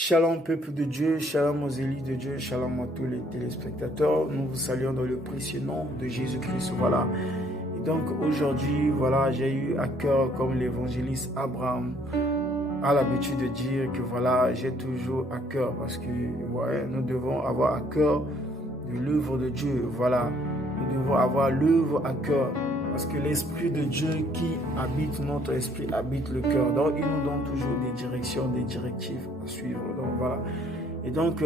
Shalom peuple de Dieu, shalom aux élites de Dieu, shalom à tous les téléspectateurs. Nous vous saluons dans le précieux nom de Jésus-Christ. Voilà. Et donc aujourd'hui, voilà, j'ai eu à cœur, comme l'évangéliste Abraham a l'habitude de dire, que voilà, j'ai toujours à cœur parce que ouais, nous devons avoir à cœur de l'œuvre de Dieu. Voilà, nous devons avoir l'œuvre à cœur. Parce que l'Esprit de Dieu qui habite notre esprit, habite le cœur. Donc, il nous donne toujours des directions, des directives à suivre. Donc, voilà. Et donc,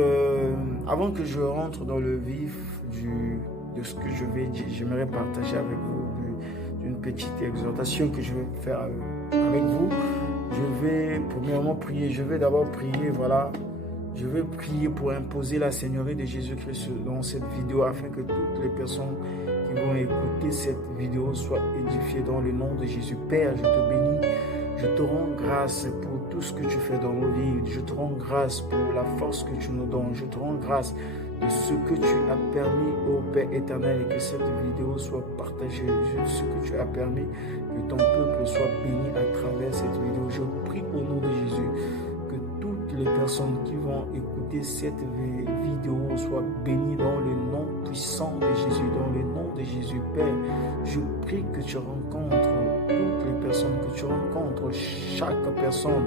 avant que je rentre dans le vif de ce que je vais dire, j'aimerais partager avec vous une petite exhortation que je vais faire avec vous. Je vais premièrement prier. Je vais d'abord prier, voilà. Je vais prier pour imposer la Seigneurie de Jésus-Christ dans cette vidéo afin que toutes les personnes qui vont écouter cette vidéo soient édifiées dans le nom de Jésus. Père, je te bénis, je te rends grâce pour tout ce que tu fais dans nos vies. Je te rends grâce pour la force que tu nous donnes. Je te rends grâce de ce que tu as permis au Père éternel et que cette vidéo soit partagée. Ce que tu as permis que ton peuple soit béni à travers cette vidéo. Je prie au nom de Jésus que toutes les personnes qui vont écouter cette vidéo soient bénies dans le nom puissant de Jésus, dans le nom de Jésus. Père, je prie que tu rencontres toutes les personnes, que tu rencontres chaque personne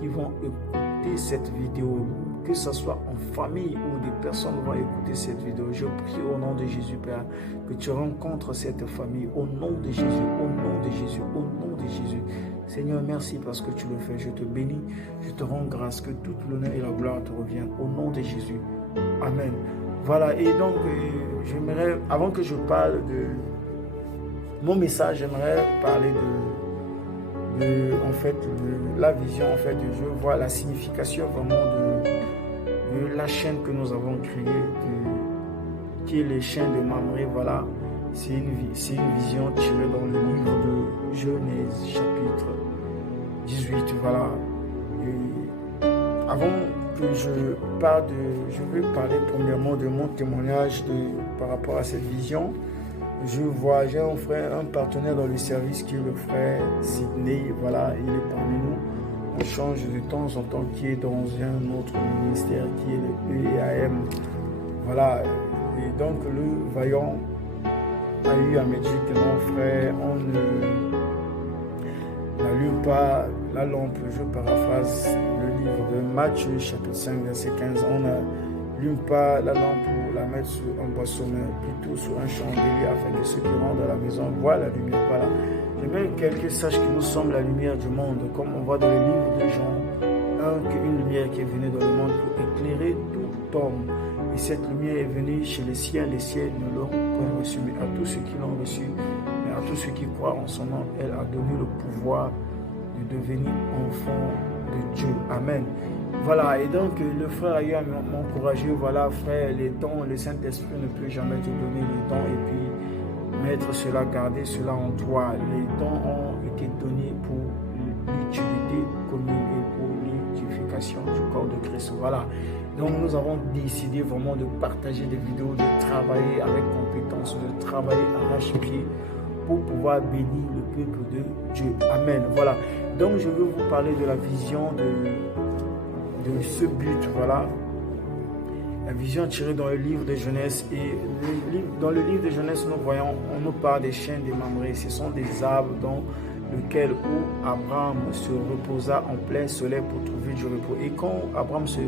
qui vont écouter cette vidéo, que ce soit en famille ou des personnes vont écouter cette vidéo. Je prie au nom de Jésus, Père, que tu rencontres cette famille au nom de Jésus, au nom de Jésus, au nom de Jésus. Seigneur, merci parce que tu le fais. Je te bénis, je te rends grâce, que toute l'honneur et la gloire te reviennent au nom de Jésus. Amen. Voilà, et donc, j'aimerais, avant que je parle de mon message, j'aimerais parler en fait, de la vision, en fait, je vois la signification vraiment de la chaîne que nous avons créée, qui est les chaînes de Mamré. Voilà, c'est une vision tirée dans le livre de Genèse, chapitre 18. Voilà. Et avant que je vais parler premièrement de mon témoignage par rapport à cette vision. J'ai un frère, un partenaire dans le service qui est le frère Sidney. Voilà, il est parmi nous. On change de temps en temps, qui est dans un autre ministère qui est le EAM. Voilà, et donc le vaillant a eu à me dire que non frère, on n'allume pas la lampe, je paraphrase le livre de Matthieu chapitre 5 verset 15, on n'allume pas la lampe pour la mettre sur un boissonneur, plutôt sur un chandelier afin que ceux qui rentrent dans la maison voient la lumière. Voilà. J'aimerais que quelqu'un sache que nous sommes la lumière du monde, comme on voit dans le livre de Jean, qu'une lumière qui est venue dans le monde pour éclairer tout homme. Et cette lumière est venue chez les siens ne l'ont point reçue, mais à tous ceux qui l'ont reçue, mais à tous ceux qui croient en son nom, elle a donné le pouvoir de devenir enfant de Dieu. Amen. Voilà, et donc le frère a eu à m'encourager, voilà frère, les dons, le Saint-Esprit ne peut jamais te donner les dons et puis mettre cela, garder cela en toi. Les dons ont été donnés pour l'utilité commune et pour l'édification du corps de Christ. Voilà. Donc nous avons décidé vraiment de partager des vidéos, de travailler avec compétence, de travailler arrache-pied pour pouvoir bénir le peuple de Dieu. Amen. Voilà. Donc je veux vous parler de la vision de ce but. Voilà. La vision tirée dans le livre de Genèse. Et dans le livre de Genèse, nous voyons, on nous parle des chaînes des Mamré. Ce sont des arbres dans lequel où Abraham se reposa en plein soleil pour trouver du repos. Et quand Abraham se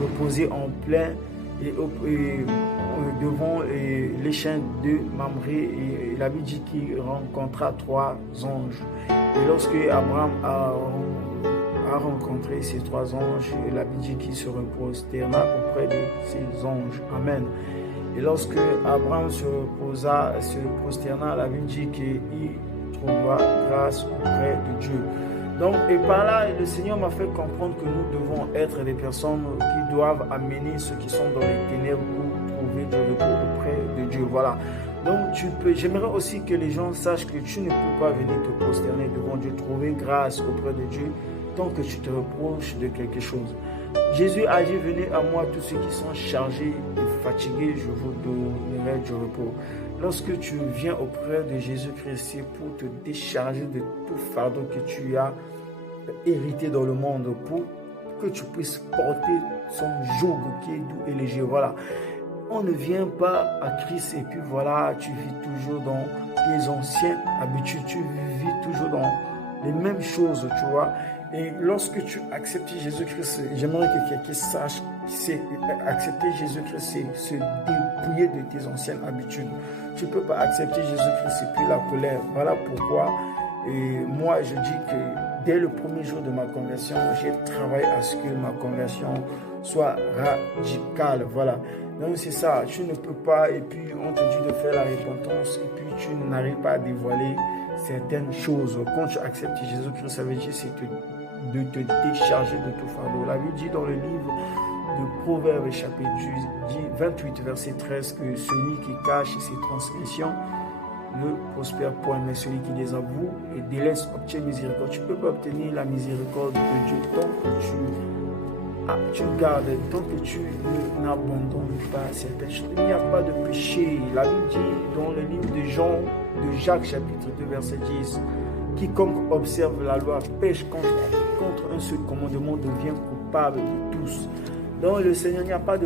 reposait en plein devant les chaînes de Mamré, et la Bible dit qu'il rencontra 3 anges. Et lorsque Abraham a rencontré ces 3 anges, la Bible dit qu'il se prosterna auprès de ces anges. Amen. Et lorsque Abraham se prosterna, la Bible dit qu'il trouva grâce auprès de Dieu. Donc, et par là, le Seigneur m'a fait comprendre que nous devons être des personnes qui doivent amener ceux qui sont dans les ténèbres pour trouver du repos auprès de Dieu. Voilà. Donc, j'aimerais aussi que les gens sachent que tu ne peux pas venir te prosterner devant Dieu, trouver grâce auprès de Dieu, tant que tu te reproches de quelque chose. Jésus a dit, venez à moi tous ceux qui sont chargés et fatigués, je vous donnerai du repos. Lorsque tu viens auprès de Jésus-Christ, c'est pour te décharger de tout fardeau que tu as hérité dans le monde, pour que tu puisses porter son joug qui est doux et léger. Voilà. On ne vient pas à Christ et puis voilà, tu vis toujours dans tes anciennes habitudes, tu vis toujours dans les mêmes choses, tu vois. Et lorsque tu acceptes Jésus-Christ, j'aimerais que quelqu'un sache que accepter Jésus-Christ, c'est se dépouiller de tes anciennes habitudes. Tu ne peux pas accepter Jésus-Christ et puis la colère. Voilà pourquoi moi je dis que dès le premier jour de ma conversion, j'ai travaillé à ce que ma conversion soit radicale. Voilà. Donc c'est ça, tu ne peux pas, et puis on te dit de faire la repentance, et puis tu n'arrives pas à dévoiler certaines choses. Quand tu acceptes Jésus-Christ, ça veut dire c'est de te décharger de tout fardeau. La Bible dit dans le livre de Proverbes, chapitre 28, verset 13, que celui qui cache ses transgressions ne prospère point, mais celui qui les avoue et délaisse obtient miséricorde. Tu ne peux pas obtenir la miséricorde de Dieu tant que tu gardes, tant que tu n'abandonnes pas certaines choses. Il n'y a pas de péché. La Bible dit dans le livre de Jacques, chapitre 2, verset 10, quiconque observe la loi pêche contre un seul commandement devient coupable de tous. Donc le Seigneur, il n'y a pas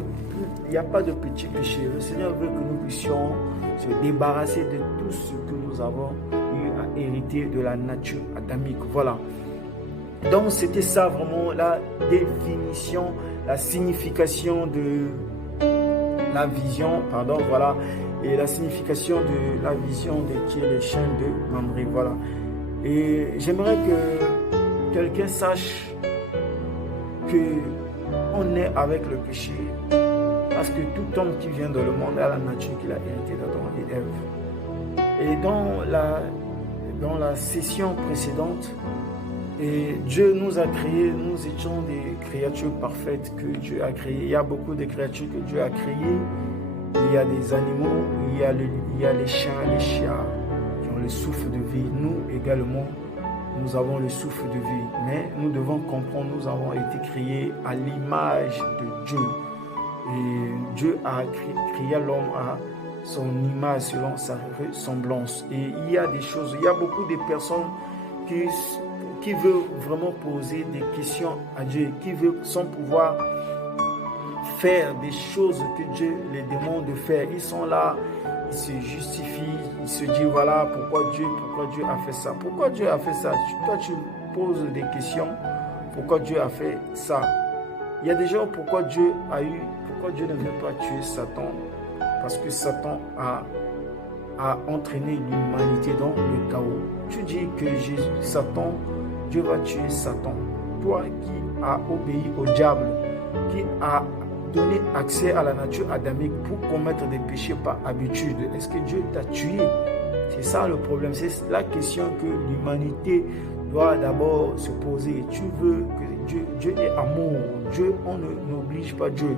de petit péché. Le Seigneur veut que nous puissions se débarrasser de tout ce que nous avons eu à hériter de la nature adamique. Voilà. Donc c'était ça vraiment la définition, la signification de la vision, voilà, et la signification de la vision de qui est le chien de Mamré, voilà. Et j'aimerais que quelqu'un sache que on est avec le péché, parce que tout homme qui vient dans le monde a la nature qu'il a héritée d'Adam et Ève. Et dans la session précédente, et Dieu nous a créés, nous étions des créatures parfaites que Dieu a créées. Il y a beaucoup de créatures que Dieu a créées. Il y a des animaux, il y a les chiens, les chiens qui ont le souffle de vie. Nous également, nous avons le souffle de vie. Mais nous devons comprendre, nous avons été créés à l'image de Dieu. Et Dieu a créé l'homme à son image, selon sa ressemblance. Et il y a des choses, il y a beaucoup de personnes qui veut vraiment poser des questions à Dieu, qui veut sans pouvoir faire des choses que Dieu les demande de faire. Ils sont là, ils se justifient, ils se disent voilà pourquoi Dieu a fait ça. Pourquoi Dieu a fait ça? Toi tu poses des questions, pourquoi Dieu a fait ça? Il y a des gens, pourquoi Dieu ne veut pas tuer Satan? Parce que Satan a entraîné l'humanité dans le chaos. Tu dis que Dieu va tuer Satan. Toi qui as obéi au diable, qui a donné accès à la nature adamique pour commettre des péchés par habitude, est-ce que Dieu t'a tué? C'est ça le problème. C'est la question que l'humanité doit d'abord se poser. Tu veux que Dieu est amour. Dieu, on n'oblige pas Dieu.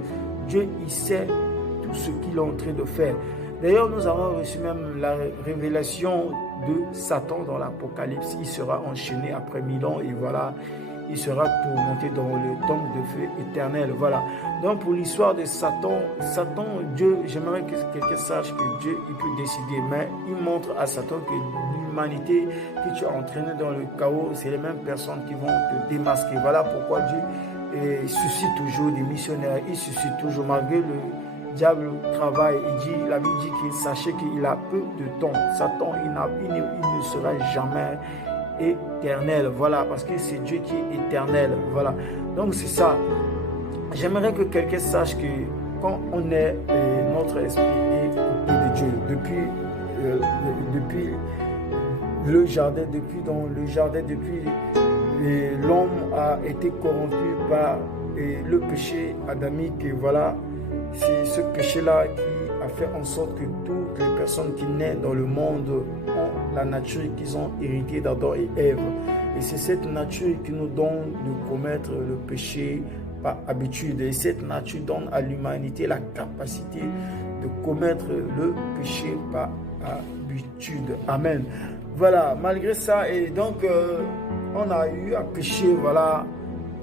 Dieu, il sait tout ce qu'il est en train de faire. D'ailleurs, nous avons reçu même la révélation de Satan dans l'Apocalypse. Il sera enchaîné après 1000 ans et voilà, il sera tourmenté dans le temple de feu éternel. Voilà. Donc pour l'histoire de Satan, Dieu, j'aimerais que quelqu'un sache que Dieu, il peut décider, mais il montre à Satan que l'humanité que tu as entraînée dans le chaos, c'est les mêmes personnes qui vont te démasquer. Voilà pourquoi Dieu suscite toujours des missionnaires, il suscite toujours, malgré le diable travaille, la Bible dit qu'il sachait qu'il a peu de temps. Satan, il ne sera jamais éternel. Voilà, parce que c'est Dieu qui est éternel. Voilà. Donc c'est ça. J'aimerais que quelqu'un sache que quand on est, notre esprit est coupé de Dieu, depuis le jardin, depuis l'homme a été corrompu par le péché adamique. Et voilà. C'est ce péché-là qui a fait en sorte que toutes les personnes qui naissent dans le monde ont la nature qu'ils ont héritée d'Adam et Ève. Et c'est cette nature qui nous donne de commettre le péché par habitude. Et cette nature donne à l'humanité la capacité de commettre le péché par habitude. Amen. Voilà, malgré ça, et donc on a eu à pécher, voilà.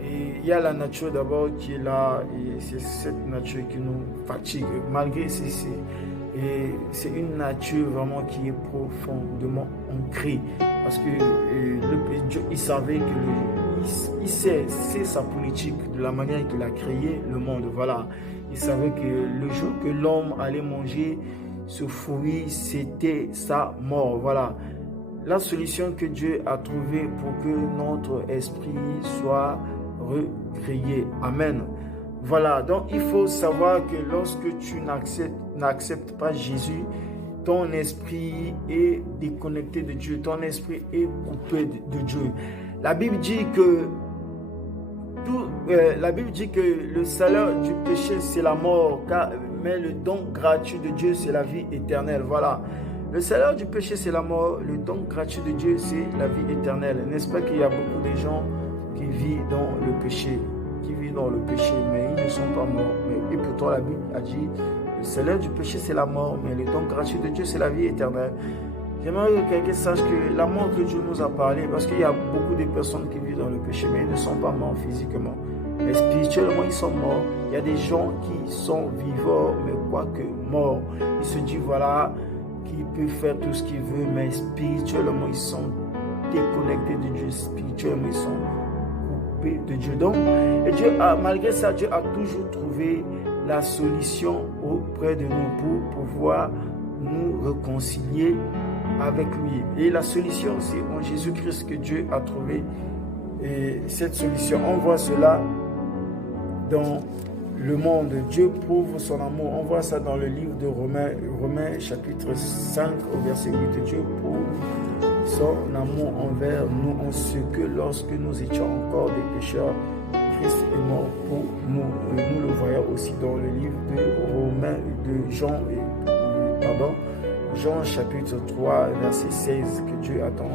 Et il y a la nature d'abord qui est là, et c'est cette nature qui nous fatigue. Malgré c'est une nature vraiment qui est profondément ancrée. Parce que Dieu, il savait que il sait, c'est sa politique, de la manière qu'il a créé le monde. Voilà. Il savait que le jour que l'homme allait manger ce fruit, c'était sa mort. Voilà. La solution que Dieu a trouvée pour que notre esprit soit recréé. Amen. Voilà. Donc, il faut savoir que lorsque tu n'acceptes pas Jésus, ton esprit est déconnecté de Dieu. Ton esprit est coupé de Dieu. La Bible dit que le salaire du péché, c'est la mort, mais le don gratuit de Dieu, c'est la vie éternelle. Voilà. Le salaire du péché, c'est la mort. Le don gratuit de Dieu, c'est la vie éternelle. N'est-ce pas qu'il y a beaucoup de gens qui vivent dans le péché, mais ils ne sont pas morts. Et pourtant, la Bible a dit, le salaire du péché, c'est la mort, mais le don gratuit de Dieu, c'est la vie éternelle. J'aimerais que quelqu'un sache que la mort que Dieu nous a parlé, parce qu'il y a beaucoup de personnes qui vivent dans le péché, mais ils ne sont pas morts physiquement. Mais spirituellement, ils sont morts. Il y a des gens qui sont vivants, mais quoique morts. Ils se disent, voilà, qu'ils peuvent faire tout ce qu'ils veulent, mais spirituellement, ils sont déconnectés de Dieu. Spirituellement, ils sont coupés de Dieu. Donc, et Dieu malgré ça, Dieu a toujours trouvé la solution auprès de nous pour pouvoir nous réconcilier avec lui. Et la solution, c'est en Jésus-Christ que Dieu a trouvé cette solution. On voit cela dans le monde. Dieu prouve son amour. On voit ça dans le livre de Romains chapitre 5 au verset 8. Dieu prouve son amour envers nous en ce que lorsque nous étions encore des pécheurs, Christ est mort pour nous. Nous le voyons aussi dans le livre de Jean chapitre 3 verset 16, que Dieu a tant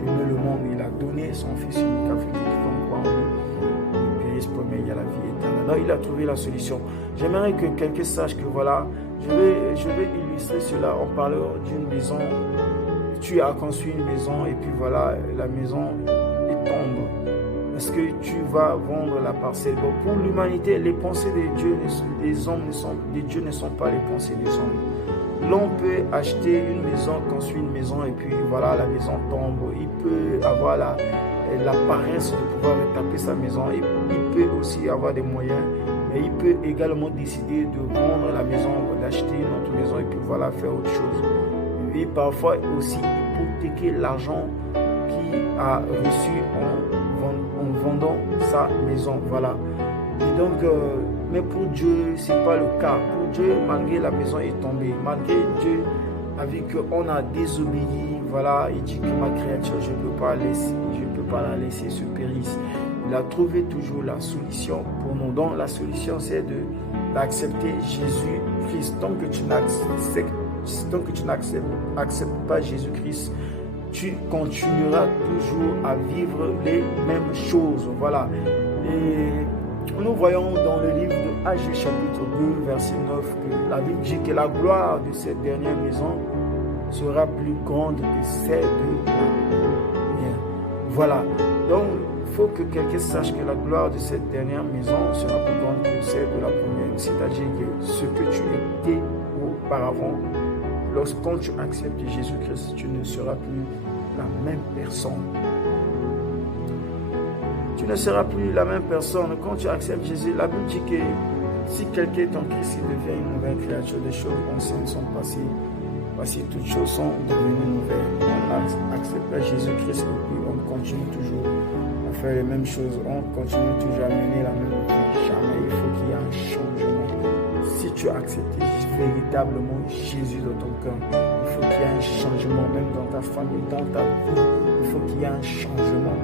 aimé le monde, il a donné son Fils unique afin que quiconque croit en lui ne périsse pas, mais il y a la vie éternelle. Non, il a trouvé la solution. J'aimerais que quelqu'un sache que voilà, je vais illustrer cela en parlant d'une maison. Tu as construit une maison et puis voilà, la maison tombe. Est-ce que tu vas vendre la parcelle? Bon, pour l'humanité, les pensées de Dieu, ne sont pas les pensées des hommes. L'on peut acheter une maison, construire une maison et puis voilà, la maison tombe. Il peut avoir la paresse de pouvoir taper sa maison. Il peut aussi avoir des moyens, mais il peut également décider de vendre la maison, d'acheter une autre maison et puis voilà, faire autre chose. Et parfois aussi hypothéquer l'argent qu'il a reçu en vendant sa maison. Voilà. Et donc, mais pour Dieu, ce n'est pas le cas. Pour Dieu, malgré la maison est tombée, malgré Dieu a vu qu'on a désobéi, voilà, il dit que ma créature, je ne peux pas la laisser se périr. Il a trouvé toujours la solution pour nous. Donc, la solution, c'est d'accepter Jésus-Christ. Tant que tu n'acceptes pas Jésus-Christ, tu continueras toujours à vivre les mêmes choses. Voilà. Et nous voyons dans le livre de Agé chapitre 2, verset 9, que la Bible dit que la gloire de cette dernière maison sera plus grande que celle de la première. Voilà. Donc, il faut que quelqu'un sache que la gloire de cette dernière maison sera plus grande que celle de la première. C'est-à-dire que ce que tu étais auparavant, quand tu acceptes Jésus-Christ, tu ne seras plus la même personne. Tu ne seras plus la même personne. Quand tu acceptes Jésus, la Bible dit que si quelqu'un est en Christ, il devient une nouvelle créature. Des choses anciennes sont passées. Voici, toutes choses sont devenues nouvelles. On accepte Jésus-Christ et puis on continue toujours à faire les mêmes choses. On continue toujours à mener la même vie. Jamais il faut qu'il y ait un changement. Si tu as accepté véritablement Jésus dans ton cœur, il faut qu'il y ait un changement, même dans ta famille, dans ta vie. Il faut qu'il y ait un changement.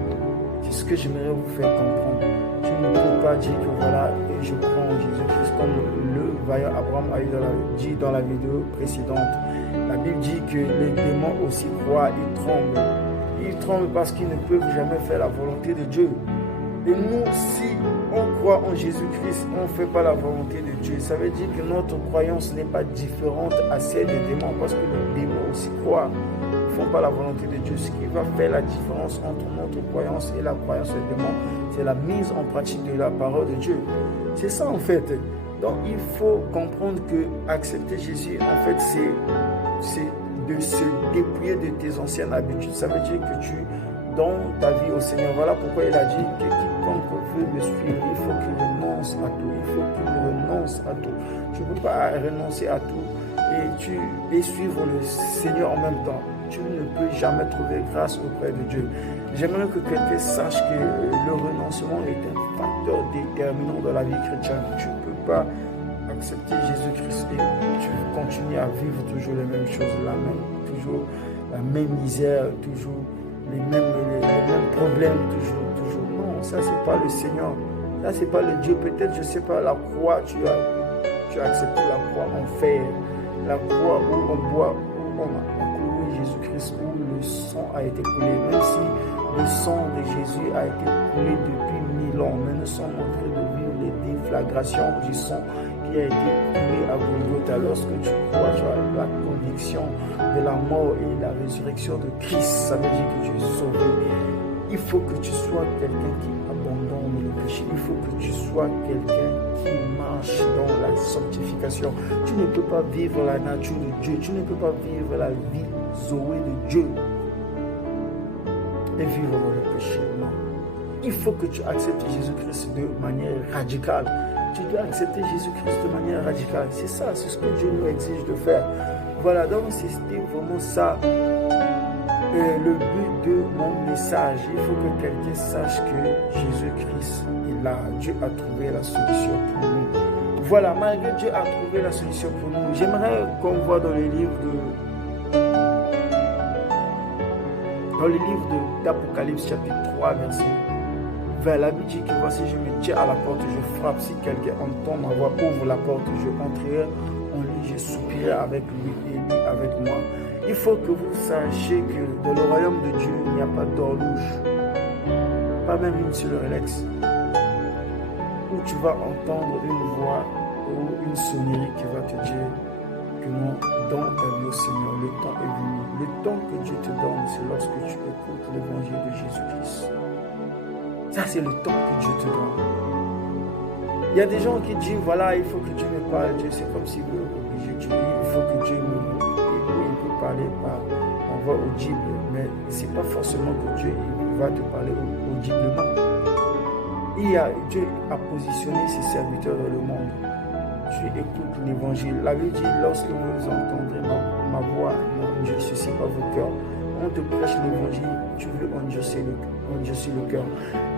C'est ce que j'aimerais vous faire comprendre. Tu ne peux pas dire que voilà, je crois en Jésus-Christ comme le vaillant Abraham a dit dans la vidéo précédente. La Bible dit que les démons aussi croient, ils tremblent. Ils tremblent parce qu'ils ne peuvent jamais faire la volonté de Dieu. Et nous, si on croit en Jésus-Christ, on ne fait pas la volonté de Dieu. Ça veut dire que notre croyance n'est pas différente à celle des démons, parce que les démons aussi croient, ne font pas la volonté de Dieu. Ce qui va faire la différence entre notre croyance et la croyance des démons, c'est la mise en pratique de la parole de Dieu. C'est ça en fait. Donc il faut comprendre que accepter Jésus, en fait, c'est de se dépouiller de tes anciennes habitudes. Ça veut dire que tu donnes ta vie au Seigneur. Voilà pourquoi il a dit que quiconque veut me suivre, il faut qu'il renonce à tout. Il faut qu'il renonce à tout. Tu ne peux pas renoncer à tout et suivre le Seigneur en même temps. Tu ne peux jamais trouver grâce auprès de Dieu. J'aimerais que quelqu'un sache que le renoncement est un facteur déterminant dans la vie chrétienne. Tu ne peux pas accepter Jésus-Christ et tu continues à vivre toujours les mêmes choses, toujours la même misère, toujours les mêmes problèmes, toujours. Non, ça c'est pas le Seigneur. Ça c'est pas le Dieu. Peut-être, je sais pas, la croix, tu as accepté la croix en fer, la croix où on boit, où on a couru Jésus-Christ, où le sang a été coulé. Même si le sang de Jésus a été coulé depuis 1000 ans, mais nous sommes en train de vivre les déflagrations du sang qui a été coulé à Golgotha. Lorsque tu crois, tu as la conviction de la mort et la résurrection de Christ. Ça veut dire que tu es sauvé. Il faut que tu sois quelqu'un qui abandonne le péché. Il faut que tu sois quelqu'un qui marche dans la sanctification. Tu ne peux pas vivre la nature de Dieu. Tu ne peux pas vivre la vie Zoé de Dieu et vivre dans le péché. Non. Il faut que tu acceptes Jésus-Christ de manière radicale. Tu dois accepter Jésus-Christ de manière radicale. C'est ça, c'est ce que Dieu nous exige de faire. Voilà, donc c'était vraiment ça le but de mon message. Il faut que quelqu'un sache que Jésus-Christ est là. Dieu a trouvé la solution pour nous. Voilà, malgré Dieu a trouvé la solution pour nous, j'aimerais qu'on voit dans le livre d'Apocalypse chapitre 3 verset 20. La Bible dit que voici, je me tiens à la porte, je frappe. Si quelqu'un entend ma voix, ouvre la porte, je entrerai en lui, je soupirerai avec lui et lui avec moi. Il faut que vous sachiez que dans le royaume de Dieu, il n'y a pas d'horloge, pas même une seule Rolex, où tu vas entendre une voix ou une sonnerie qui va te dire que non, donne ta vie au Seigneur, le temps est venu. Le temps que Dieu te donne, c'est lorsque tu écoutes l'évangile de Jésus-Christ. Ça, c'est le temps que Dieu te donne. Il y a des gens qui disent, voilà, il faut que Dieu me parle. Dieu, c'est comme si vous obligez Dieu. Il faut que Dieu me parler par la voix audible, mais ce n'est pas forcément que Dieu va te parler audiblement. Dieu a positionné ses serviteurs dans le monde. Tu écoutes l'évangile. La Bible dit, lorsque vous entendrez ma voix, n'endurcissez pas vos cœurs. On te prêche l'évangile, tu veux endurcir le cœur.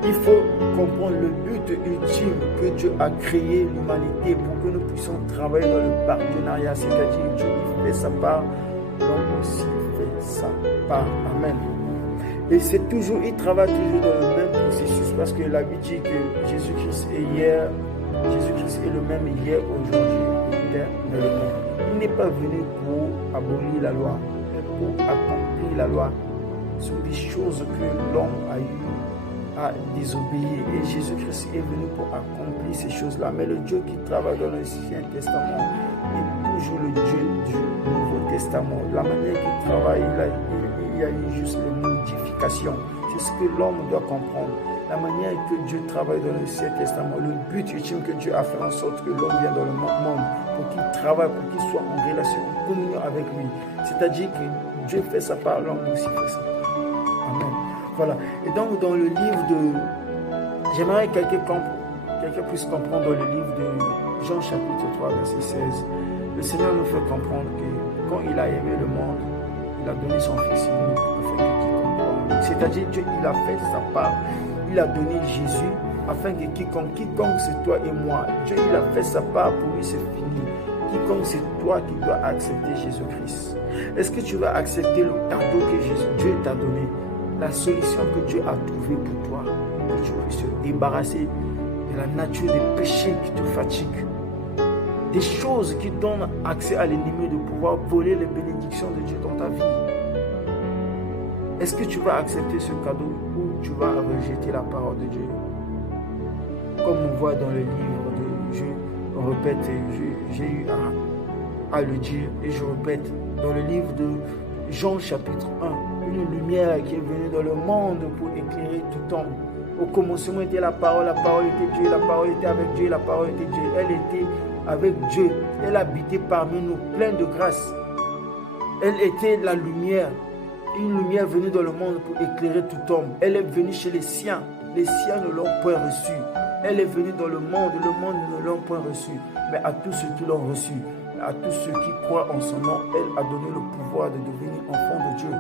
Il faut comprendre le but ultime que Dieu a créé l'humanité pour que nous puissions travailler dans le partenariat. C'est-à-dire Dieu fait sa part, l'homme aussi fait sa part. Amen. Et c'est toujours, il travaille toujours dans le même processus parce que la Bible dit que Jésus-Christ est le même hier, aujourd'hui et éternellement. Il n'est pas venu pour abolir la loi, mais pour accomplir la loi sur des choses que l'homme a eu à désobéir. Et Jésus-Christ est venu pour accomplir ces choses-là. Mais le Dieu qui travaille dans l'Ancien Testament est toujours le Dieu du Nouveau Testament. La manière qu'il travaille, il y a eu juste les modifications. C'est ce que l'homme doit comprendre. La manière que Dieu travaille dans l'Ancien Testament, le but ultime que Dieu a fait en sorte que l'homme vienne dans le monde pour qu'il travaille, pour qu'il soit en relation, en communion avec lui. C'est-à-dire que Dieu fait sa part, l'homme aussi fait sa part. Amen. Voilà. Et donc dans le livre de... J'aimerais que quelqu'un puisse comprendre dans le livre de Jean chapitre 3 verset 16. Le Seigneur nous fait comprendre que quand il a aimé le monde, il a donné son Fils unique afin que quiconque. C'est-à-dire Dieu, il a fait sa part. Il a donné Jésus afin que quiconque c'est toi et moi. Dieu, il a fait sa part, pour lui c'est fini. Quiconque c'est toi qui dois accepter Jésus-Christ. Est-ce que tu vas accepter le cadeau que Dieu t'a donné? La solution que Dieu a trouvée pour toi, pour que tu puisses te débarrasser de la nature des péchés qui te fatiguent. Des choses qui donnent accès à l'ennemi de pouvoir voler les bénédictions de Dieu dans ta vie. Est-ce que tu vas accepter ce cadeau ou tu vas rejeter la parole de Dieu? Comme on voit dans le livre de... Je répète, j'ai eu à le dire et je répète, dans le livre de Jean chapitre 1, une lumière qui est venue dans le monde pour éclairer tout homme. Au commencement était la parole était Dieu, la parole était avec Dieu, la parole était Dieu. Elle était avec Dieu, elle habitait parmi nous, pleine de grâce. Elle était la lumière. Une lumière venue dans le monde pour éclairer tout homme. Elle est venue chez les siens. Les siens ne l'ont point reçue. Elle est venue dans le monde ne l'ont point reçue. Mais à tous ceux qui l'ont reçue, à tous ceux qui croient en son nom, elle a donné le pouvoir de devenir enfant de Dieu.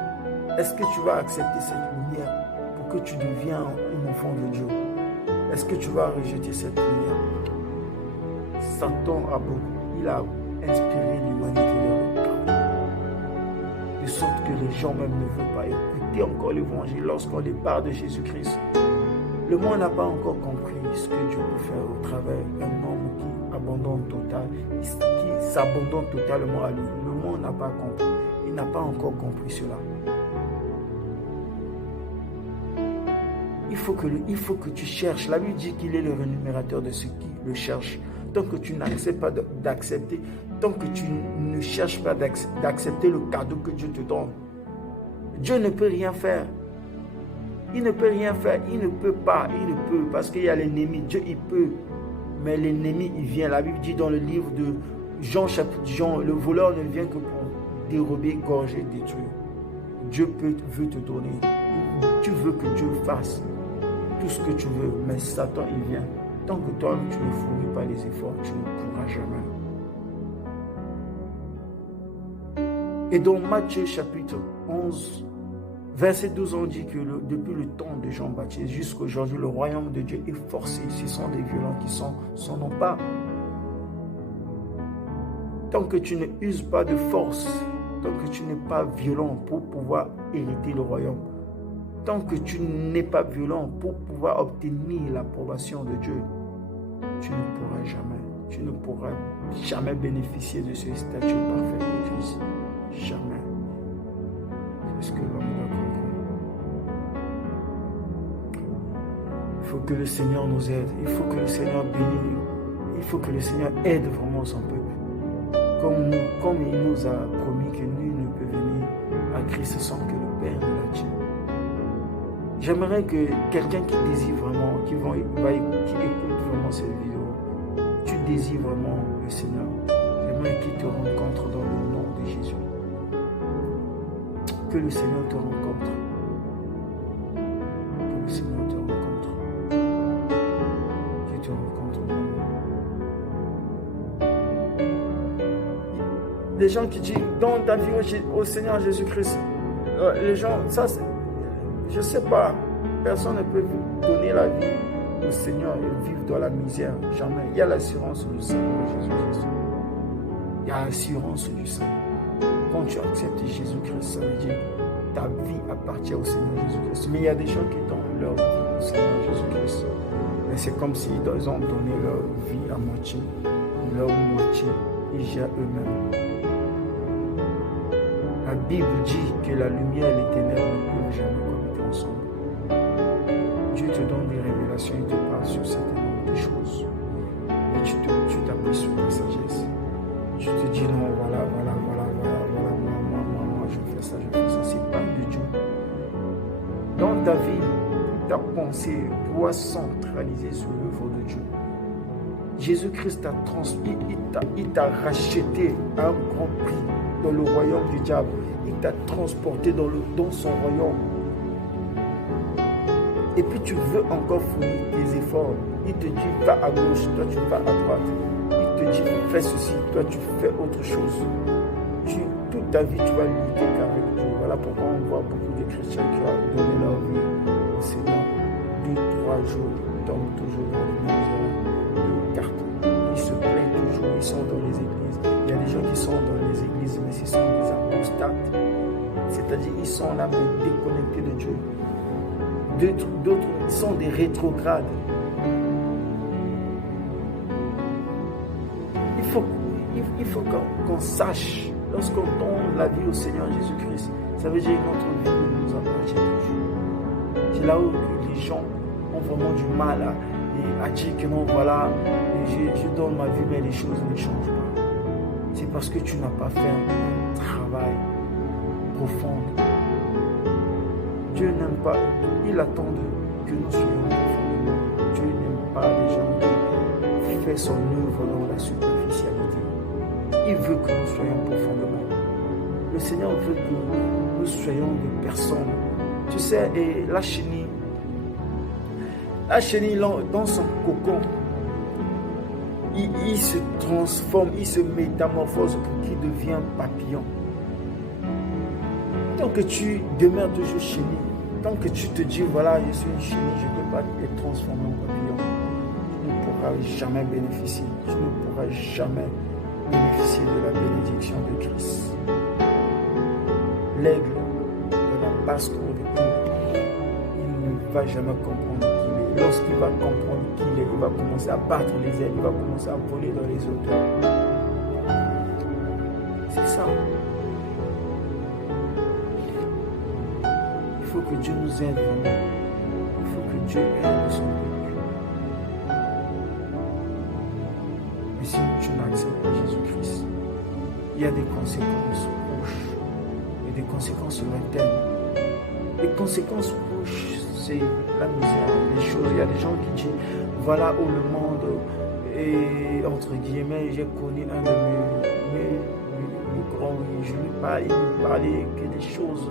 Est-ce que tu vas accepter cette lumière pour que tu deviennes un enfant de Dieu? Est-ce que tu vas rejeter cette lumière? Satan a beaucoup, il a inspiré l'humanité dans le chaos. De sorte que les gens même ne veulent pas écouter encore l'évangile lorsqu'on les parle de Jésus-Christ. Le monde n'a pas encore compris ce que Dieu peut faire au travers d'un homme qui abandonne qui s'abandonne totalement à lui. Le monde n'a pas compris. Il n'a pas encore compris cela. Il faut que tu cherches. La Bible dit qu'il est le rémunérateur de ceux qui le cherchent. Tant que tu n'acceptes pas d'accepter, tant que tu ne cherches pas d'accepter le cadeau que Dieu te donne, Dieu ne peut rien faire. Il ne peut rien faire, il ne peut pas, parce qu'il y a l'ennemi. Dieu, il peut, mais l'ennemi, il vient. La Bible dit dans le livre de Jean, chapitre Jean, le voleur ne vient que pour dérober, gorger, détruire. Dieu veut te donner. Tu veux que Dieu fasse tout ce que tu veux, mais Satan, il vient. Tant que toi, tu ne fournis pas les efforts, tu ne pourras jamais. Et dans Matthieu, chapitre 11, verset 12, on dit que depuis le temps de Jean-Baptiste jusqu'à aujourd'hui, le royaume de Dieu est forcé. Ce sont des violents qui s'en emparent. Tant que tu ne uses pas de force, tant que tu n'es pas violent pour pouvoir hériter le royaume, tant que tu n'es pas violent pour pouvoir obtenir l'approbation de Dieu, tu ne pourras jamais bénéficier de ce statut parfait de Christ. Jamais. C'est ce que l'homme doit comprendre. Il faut que le Seigneur nous aide. Il faut que le Seigneur bénisse. Il faut que le Seigneur aide vraiment son peuple. Comme il nous a promis que nul ne peut venir à Christ sans que le Père ne l'attire. J'aimerais que quelqu'un qui désire vraiment, qui écoute vraiment cette vidéo, tu désires vraiment le Seigneur. J'aimerais qu'il te rencontre dans le nom de Jésus. Que le Seigneur te rencontre. Que le Seigneur te rencontre. Qu'il te rencontre. Les gens qui disent, donne ta vie au Seigneur Jésus-Christ. Les gens, ça c'est... Je ne sais pas, personne ne peut donner la vie au Seigneur et vivre dans la misère. Jamais. Il y a l'assurance du Seigneur Jésus-Christ. Il y a l'assurance du Seigneur. Quand tu acceptes Jésus-Christ, ça veut dire que ta vie appartient au Seigneur Jésus-Christ. Mais il y a des gens qui donnent leur vie au Seigneur Jésus-Christ. Mais c'est comme s'ils ont donné leur vie à moitié. Leur moitié, ils gèrent eux-mêmes. La Bible dit que la lumière et les ténèbres ne peuvent jamais cohabiter ensemble. Dieu te donne des révélations, il te parle sur certaines choses. Mais tu t'appuies sur la sagesse. Tu te dis non, voilà, moi, je fais ça. C'est pas de Dieu. Dans ta vie, ta pensée doit centraliser sur l'œuvre de Dieu. Jésus-Christ t'a racheté à un grand prix dans le royaume du diable. Il t'a transporté dans son royaume. Et puis tu veux encore fournir tes efforts. Il te dit va à gauche, toi tu vas à droite. Il te dit fais ceci, toi tu fais autre chose. Toute ta vie tu vas lutter qu'avec Dieu. Voilà pourquoi on voit beaucoup de chrétiens qui ont donné leur vie au Seigneur. 2-3 jours, ils tombent toujours dans les mêmes cartes. Ils se plaignent toujours, ils sont dans les églises. Il y a des gens qui sont dans les églises, mais ce sont des apostates. C'est-à-dire ils sont là mais déconnectés de Dieu. D'autres sont des rétrogrades. Il faut qu'on sache, lorsqu'on donne la vie au Seigneur Jésus-Christ, ça veut dire que notre vie nous appartient toujours. C'est là où les gens ont vraiment du mal à dire que non, voilà, je donne ma vie, mais les choses ne changent pas. C'est parce que tu n'as pas fait un travail profond. Dieu n'aime pas, il attend que nous soyons profondément. Dieu n'aime pas les gens qui font son œuvre dans la superficialité. Il veut que nous soyons profondément. Le Seigneur veut que nous soyons des personnes. Tu sais, et la chenille dans son cocon, il se transforme, il se métamorphose pour qu'il devienne papillon. Tant que tu demeures toujours chenille, tant que tu te dis, voilà, je suis une chenille, je ne peux pas être transformé en papillon, tu ne pourras jamais bénéficier, tu ne pourras jamais bénéficier de la bénédiction de Christ. L'aigle de la basse-cour de Dieu, il ne va jamais comprendre qui il est. Lorsqu'il va comprendre qui il est, il va commencer à battre les ailes, il va commencer à voler dans les hauteurs. C'est ça. Il faut que Dieu nous aide vraiment. Il faut que Dieu aide son peuple. Mais si tu n'acceptes pas Jésus-Christ, il y a des conséquences proches et des conséquences lointaines. Les conséquences proches, c'est la misère, les choses. Il y a des gens qui disent, voilà où le monde est, entre guillemets, j'ai connu un de mes grands, je lui parlais, il me parlait que des choses,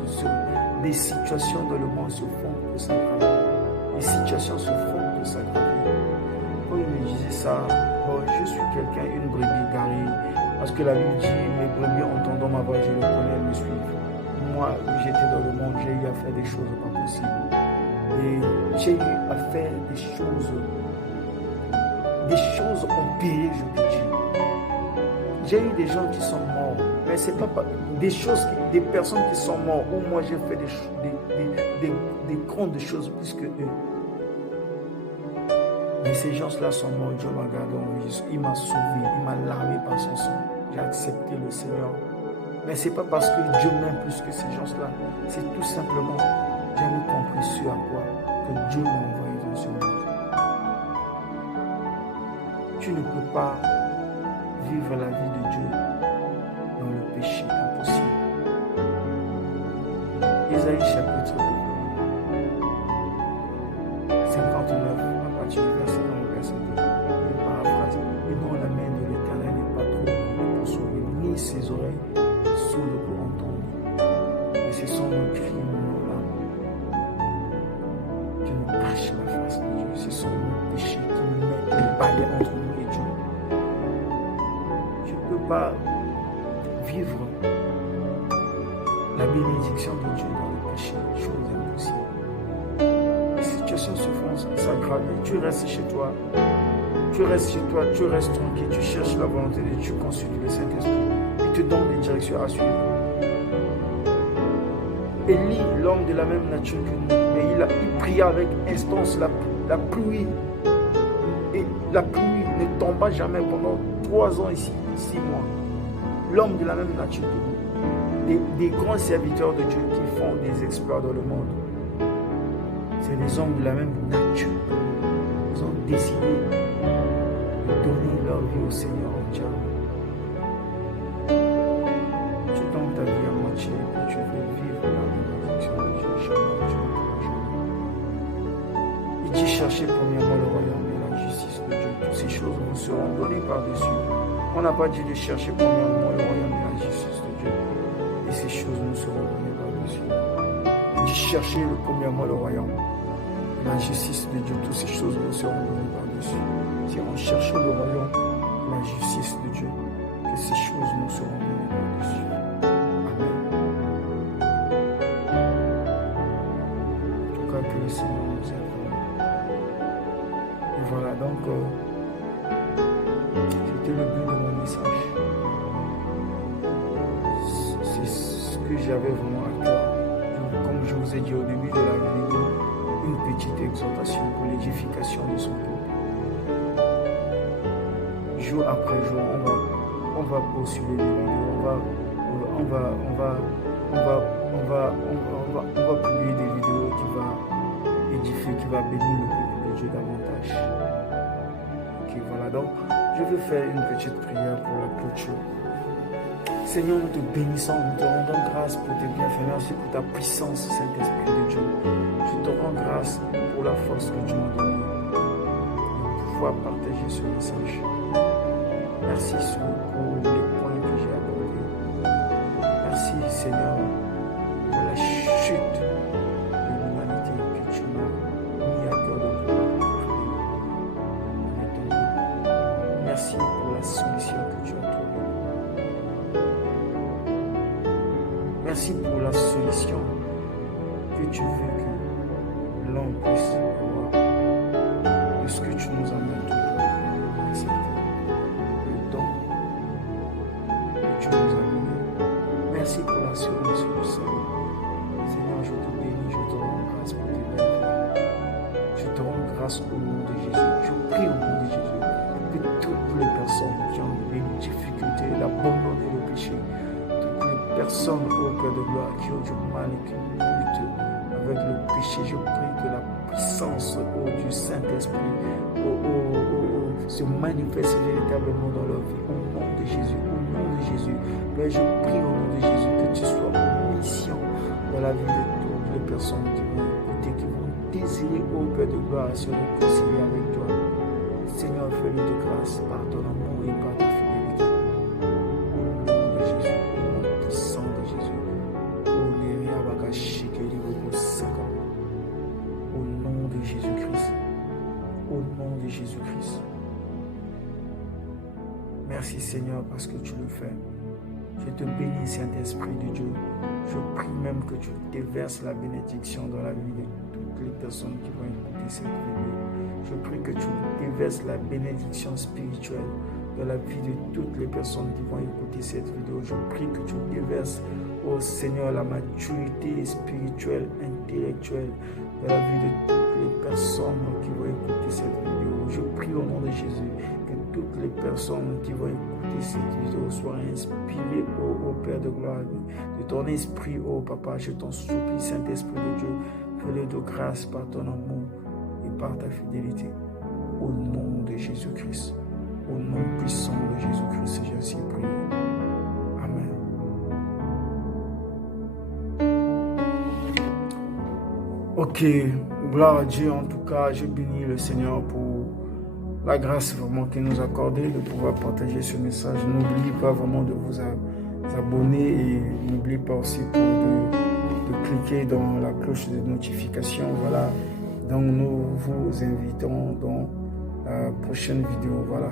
des situations dans le monde se font pour s'aggraver. Les situations se font pour s'aggraver. Quand il me disait ça, bon, je suis quelqu'un, une brebis garée, parce que la Bible dit, mes brebis entendant ma voix, je le connais, elles me suivent. Moi, j'étais dans le monde, j'ai eu à faire des choses pas possibles. Et j'ai eu à faire des choses empirées, je peux dire. J'ai eu des gens qui sont morts, mais c'est pas des personnes qui sont mortes, où moi j'ai fait des grandes choses plus que eux. Mais ces gens-là sont morts, Dieu m'a gardé en vie, il m'a sauvé, il m'a lavé par son sang. J'ai accepté le Seigneur. Mais ce n'est pas parce que Dieu m'aime plus que ces gens-là. C'est tout simplement, j'ai compris ce à quoi que Dieu m'a envoyé dans ce monde. Tu ne peux pas vivre la vie de Dieu dans le péché, impossible. Ésaïe chapitre 59, à partir du verset 1 au verset 2, je paraphrase. Et non, la main de l'Éternel n'est pas trop grande pour sauver, ni ses oreilles sourdes pour entendre. Et ce sont nos cris, nos larmes qui nous cachent la face de Dieu. Ce sont nos péchés qui nous mettent des barrières entre nous et Dieu. Tu ne peux pas vivre la bénédiction de Dieu dans le péché, chose impossible. Les situations se font s'aggraver. Tu restes chez toi, tu restes tranquille, tu cherches la volonté de Dieu, tu consultes le Saint-Esprit. Il te donne des directions à suivre. Élie, l'homme de la même nature que nous, mais il pria avec instance la pluie. Et la pluie ne tomba jamais pendant 3 ans ici, 6 mois. L'homme de la même nature que nous. Des grands serviteurs de Dieu qui font des exploits dans le monde. C'est des hommes de la même nature. Ils ont décidé de donner leur vie au Seigneur entièrement. Tu donnes ta vie à moitié et tu veux vivre la bénédiction de Dieu. Il dit cherchez premièrement le royaume et la justice de Dieu. Toutes ces choses vous seront données par-dessus. On n'a pas dit de chercher premièrement le royaume et la justice de Dieu. Et ces choses nous seront données par-dessus. Il dit cherchez premièrement le royaume. La justice de Dieu, toutes ces choses nous seront données par-dessus. Si on cherche le royaume, la justice de Dieu, que ces choses nous seront données par-dessus. Amen. En tout cas, que le Seigneur nous aide. Et voilà, donc, c'était le but de mon message. C'est ce que j'avais vraiment à cœur. Comme je vous ai dit au début de la vidéo, une petite exhortation pour l'édification de son peuple. Jour après jour, on va poursuivre les vidéos, on va publier des vidéos qui vont édifier, qui vont bénir le peuple de Dieu davantage. Ok, voilà, donc je vais faire une petite prière pour la clôture. Seigneur, nous te bénissons, nous te rendons grâce pour tes bienfaits. Merci pour ta puissance, Saint-Esprit de Dieu. Je te rends grâce pour la force que tu m'as donnée de pouvoir partager ce message. Merci pour les points que j'ai abordés. Merci, pour la solution que tu as trouvée. Merci pour la solution que tu veux que l'on puisse avoir de ce que tu nous amènes toujours à accepter. Le don que tu nous as donné. Merci pour l'assurance du salut. Seigneur, je te bénis, je te rends grâce pour tes bienfaits. Je te rends grâce au nom de Jésus. Je prie au nom de Jésus que toutes les personnes qui ont des difficultés d'abandonner le péché, toutes les personnes au cœur de gloire qui ont du mal et qui luttent avec le péché, je prie que la puissance du Saint-Esprit se manifeste véritablement dans leur vie. Au nom de Jésus, au nom de Jésus. Père, je prie au nom de Jésus que tu sois en mission dans la vie de toutes les personnes qui vont écouter, qui vont désirer au Père de gloire se réconcilier avec toi. Seigneur, fais-le de grâce par ton amour et par ta fidélité. Au nom de Jésus, au nom puissant de Jésus. Au nom de Jésus-Christ. Au nom de Jésus-Christ. Merci Seigneur parce que tu le fais. Je te bénis Saint-Esprit de Dieu. Je prie même que tu déverses la bénédiction dans la vie de toutes les personnes qui vont écouter cette vidéo. Je prie que tu déverses la bénédiction spirituelle dans la vie de toutes les personnes qui vont écouter cette vidéo. Je prie que tu déverses, oh Seigneur, la maturité spirituelle, intellectuelle dans la vie de toutes les personnes qui vont écouter cette vidéo. Je prie au nom de Jésus que toutes les personnes qui vont écouter cette vidéo soient inspirées, ô Père de gloire, de ton esprit, ô Papa. Je t'en supplie, Saint-Esprit de Dieu, fais-le de grâce par ton amour et par ta fidélité. Au nom de Jésus-Christ, au nom puissant de Jésus-Christ, j'ai ainsi prié. Amen. Ok, gloire à Dieu. En tout cas, je bénis le Seigneur pour la grâce vraiment qu'il nous a accordée de pouvoir partager ce message. N'oubliez pas vraiment de vous abonner et n'oubliez pas aussi de cliquer dans la cloche de notification. Voilà, donc nous vous invitons dans la prochaine vidéo. Voilà.